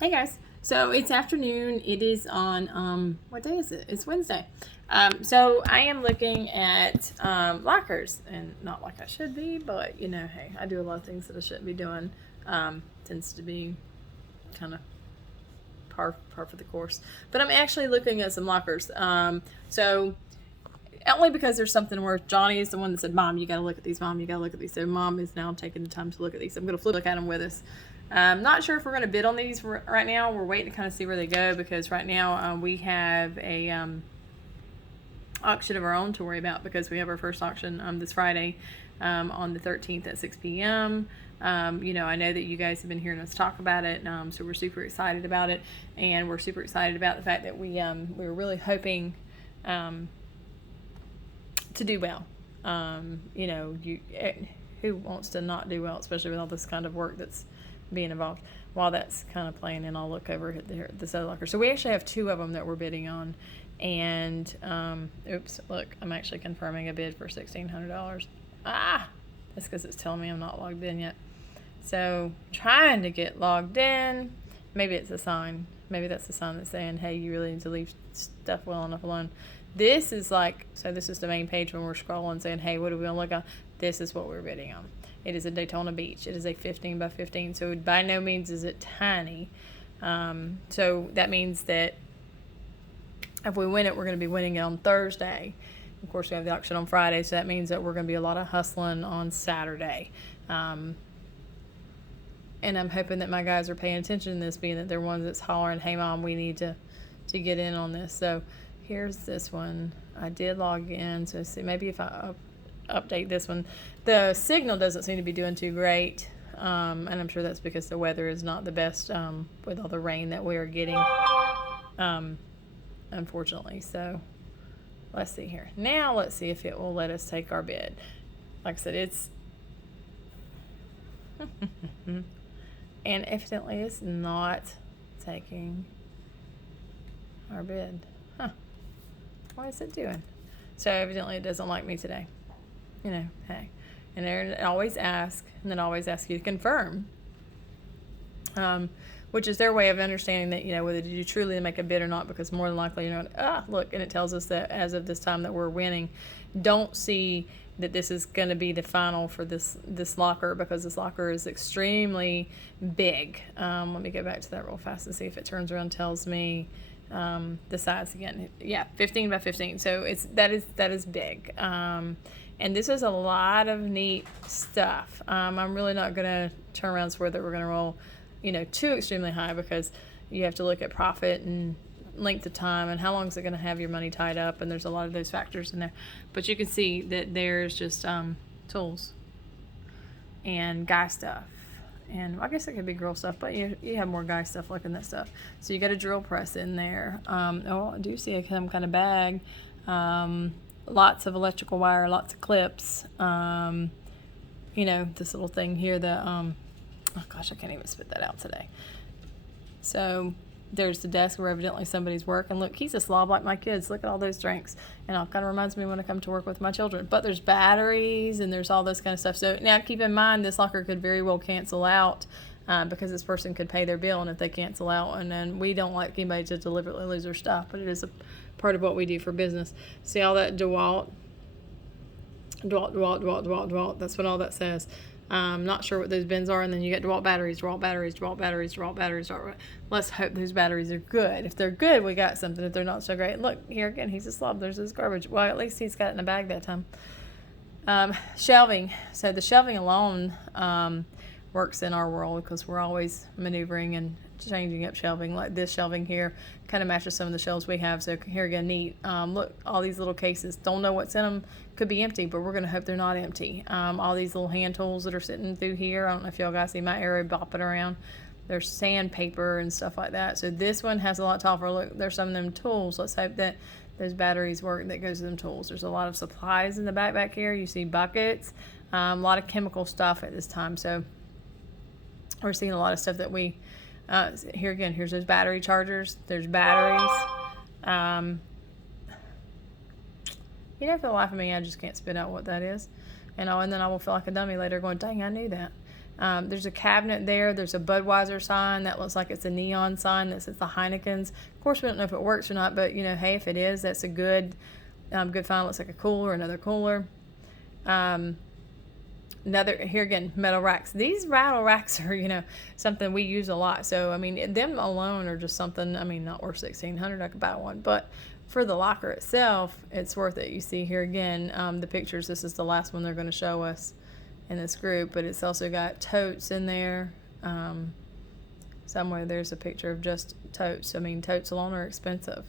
Hey guys. So it's afternoon. It is on what day is it? It's Wednesday. So I am looking at lockers, and not like I should be, but hey, I do a lot of things that I shouldn't be doing. Tends to be kind of par for the course. But I'm actually looking at some lockers. So only because there's something where Johnny is the one that said, "Mom, you got to look at these. Mom, you got to look at these." So Mom is now taking the time to look at these. I'm going to flip look at them with us. I'm not sure if we're going to bid on these right now. We're waiting to kind of see where they go because right now we have a auction of our own to worry about because we have our first auction this Friday on the 13th at 6 p.m. I know that you guys have been hearing us talk about it, so we're super excited about it, and we're super excited about the fact that we were really hoping to do well. Who wants to not do well, especially with all this kind of work that's being involved. While that's kind of playing, and I'll look over at this other locker. So we actually have two of them that we're bidding on, and look, I'm actually confirming a bid for $1,600. That's because it's telling me I'm not logged in yet. So trying to get logged in. Maybe it's a sign. Maybe that's a sign that's saying, hey, you really need to leave stuff well enough alone. This is this is the main page when we're scrolling saying, hey, what are we going to look at? This is what we're bidding on. It is a Daytona Beach. It is a 15 by 15, so by no means is it tiny. So that means that if we win it, we're going to be winning it on Thursday. Of course, we have the auction on Friday, so that means that we're going to be a lot of hustling on Saturday. And I'm hoping that my guys are paying attention to this, being that they're ones that's hollering, hey, Mom, we need to get in on this. So here's this one. I did log in, so see, maybe if I update this one. The signal doesn't seem to be doing too great, and I'm sure that's because the weather is not the best with all the rain that we are getting, unfortunately. So let's see here. Now let's see if it will let us take our bid. Like I said, it's and evidently it's not taking our bid. What is it doing? So evidently it doesn't like me today. Hey. And they always ask, and then always ask you to confirm, which is their way of understanding that, whether did you truly make a bid or not, because more than likely, look, and it tells us that as of this time that we're winning. Don't see that this is going to be the final for this locker, because this locker is extremely big. Let me go back to that real fast and see if it turns around and tells me the size again. Yeah, 15 by 15. So that is big. And this is a lot of neat stuff. I'm really not going to turn around and swear that we're going to roll, too extremely high, because you have to look at profit and length of time and how long is it going to have your money tied up, and there's a lot of those factors in there. But you can see that there's just tools and guy stuff. And I guess it could be girl stuff, but you have more guy stuff looking at that stuff. So you got a drill press in there. I do see some kind of bag. Lots of electrical wire, lots of clips. This little thing here that, oh gosh, I can't even spit that out today. So there's the desk where evidently somebody's working. Look, he's a slob like my kids. Look at all those drinks. And it kind of reminds me when I come to work with my children. But there's batteries and there's all this kind of stuff. So now keep in mind, this locker could very well cancel out because this person could pay their bill, and if they cancel out, and then we don't like anybody to deliberately lose their stuff, but it is a part of what we do for business. See all that DeWalt? DeWalt. That's what all that says. Not sure what those bins are, and then you get DeWalt batteries. Let's hope those batteries are good. If they're good, we got something. If they're not so great, look, here again, he's a slob. There's his garbage. Well, at least he's got it in a bag that time. Shelving. So the shelving alone works in our world because we're always maneuvering and changing up shelving. Like this shelving here kind of matches some of the shelves we have. So here again, neat. Look, all these little cases. Don't know what's in them. Could be empty, but we're going to hope they're not empty. All these little hand tools that are sitting through here. I don't know if y'all guys see my arrow bopping around. There's sandpaper and stuff like that. So this one has a lot to offer. Look, there's some of them tools. Let's hope that those batteries work that goes to them tools. There's a lot of supplies in the back here. You see buckets, a lot of chemical stuff at this time. So we're seeing a lot of stuff that we, here again, here's those battery chargers. There's batteries. For the life of me, I just can't spit out what that is. And then I will feel like a dummy later going, dang, I knew that. There's a cabinet there. There's a Budweiser sign that looks like it's a neon sign that says the Heineken's. Of course, we don't know if it works or not, but hey, if it is, that's a good find. Looks like a cooler, another cooler. Another, here again, metal racks. These rattle racks are, something we use a lot. So, them alone are just something, not worth $1,600. I could buy one. But for the locker itself, it's worth it. You see here again, the pictures. This is the last one they're going to show us in this group. But it's also got totes in there. Somewhere there's a picture of just totes. Totes alone are expensive.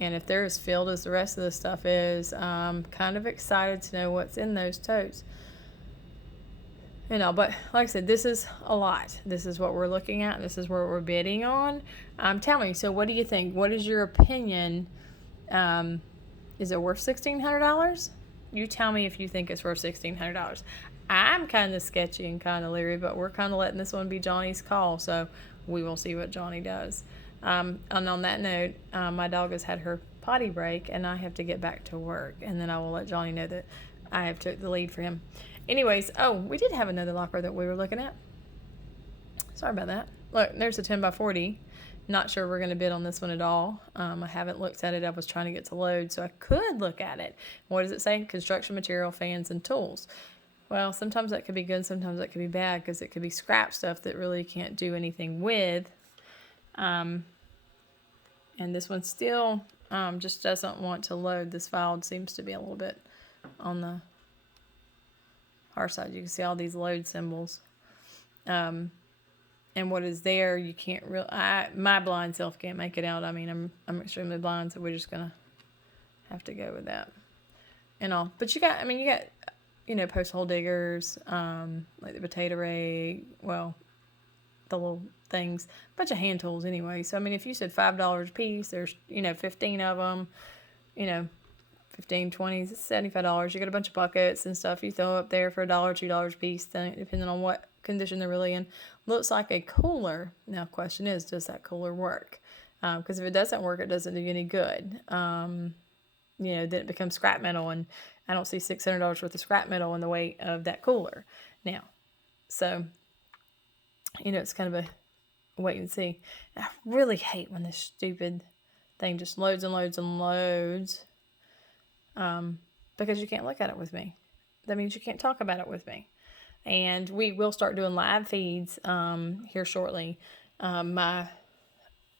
And if they're as filled as the rest of the stuff is, I'm kind of excited to know what's in those totes. But like I said, this is a lot. This is what we're looking at. This is where we're bidding on. Tell me, so what do you think? What is your opinion? Is it worth $1,600? You tell me if you think it's worth $1,600. I'm kind of sketchy and kind of leery, but we're kind of letting this one be Johnny's call, so we will see what Johnny does. And on that note, my dog has had her potty break, and I have to get back to work, and then I will let Johnny know that I have took the lead for him. Anyways, we did have another locker that we were looking at. Sorry about that. Look, there's a 10x40. Not sure we're going to bid on this one at all. I haven't looked at it. I was trying to get to load, so I could look at it. What does it say? Construction material, fans, and tools. Well, sometimes that could be good. Sometimes that could be bad because it could be scrap stuff that really can't do anything with. And this one still just doesn't want to load. This file seems to be a little bit on the hard side. You can see all these load symbols. And what is there, you can't really, my blind self can't make it out. I'm extremely blind, so we're just going to have to go with that. And all. But you got, post hole diggers, like the potato rake, the little things, a bunch of hand tools anyway. So, if you said $5 a piece, there's, 15 of them, 15, 20, $75. You get a bunch of buckets and stuff you throw up there for $1, $2 a piece, depending on what condition they're really in. Looks like a cooler. Now, question is, does that cooler work? Because if it doesn't work, it doesn't do you any good. Then it becomes scrap metal, and I don't see $600 worth of scrap metal in the weight of that cooler. Now, so, it's kind of a wait and see. I really hate when this stupid thing just loads and loads and loads. Because you can't look at it with me. That means you can't talk about it with me. And we will start doing live feeds here shortly. My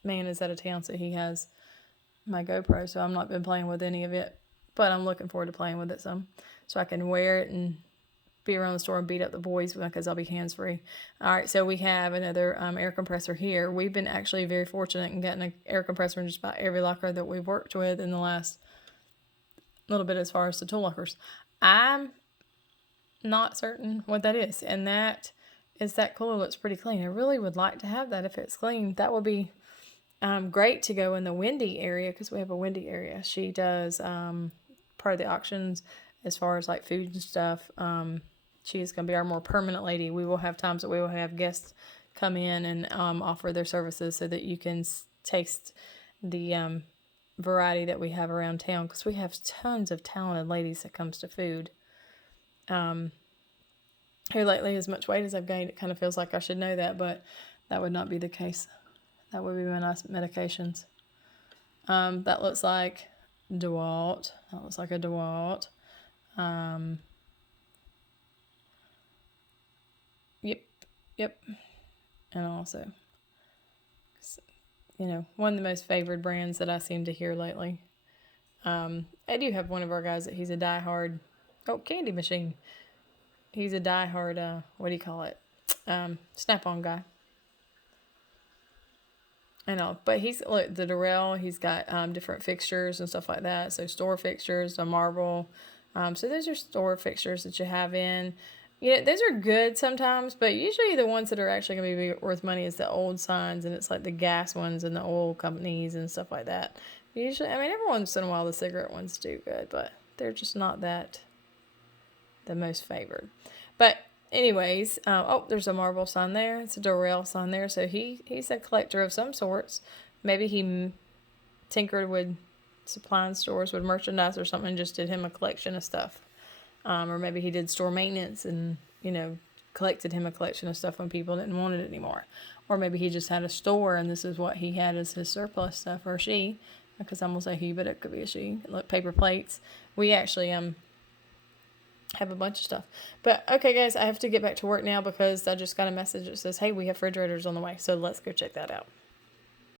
man is out of town, so he has my GoPro, so I've not been playing with any of it. But I'm looking forward to playing with it some. So I can wear it and be around the store and beat up the boys because I'll be hands-free. All right, so we have another air compressor here. We've been actually very fortunate in getting an air compressor in just about every locker that we've worked with in the last little bit as far as the tool lockers. I'm not certain what that is, and that is that cooler looks pretty clean. I really would like to have that if it's clean. That would be great to go in the windy area because we have a windy area. She does part of the auctions as far as like food and stuff. She is going to be our more permanent lady. We will have times that we will have guests come in and offer their services so that you can taste the variety that we have around town, because we have tons of talented ladies that comes to food. Here lately, as much weight as I've gained, it kind of feels like I should know that, but that would not be the case. That would be my nice medications. That looks like DeWalt. That looks like a DeWalt. Yep. And also, one of the most favored brands that I seem to hear lately. I do have one of our guys that he's a diehard, candy machine. He's a diehard, Snap-on guy. I know, but the Durrell, he's got different fixtures and stuff like that. So store fixtures, a marble. So those are store fixtures that you have in. Those are good sometimes, but usually the ones that are actually going to be worth money is the old signs, and it's like the gas ones and the oil companies and stuff like that. Usually, every once in a while the cigarette ones do good, but they're just not the most favored. But anyways, there's a Marvel sign there. It's a Durrell sign there. So he's a collector of some sorts. Maybe he tinkered with supply stores with merchandise or something, just did him a collection of stuff. Or maybe he did store maintenance and, collected him a collection of stuff when people didn't want it anymore. Or maybe he just had a store and this is what he had as his surplus stuff, or she, because I'm going to say he, but it could be a she. Look, paper plates. We actually have a bunch of stuff. But okay, guys, I have to get back to work now because I just got a message that says, hey, we have refrigerators on the way. So let's go check that out.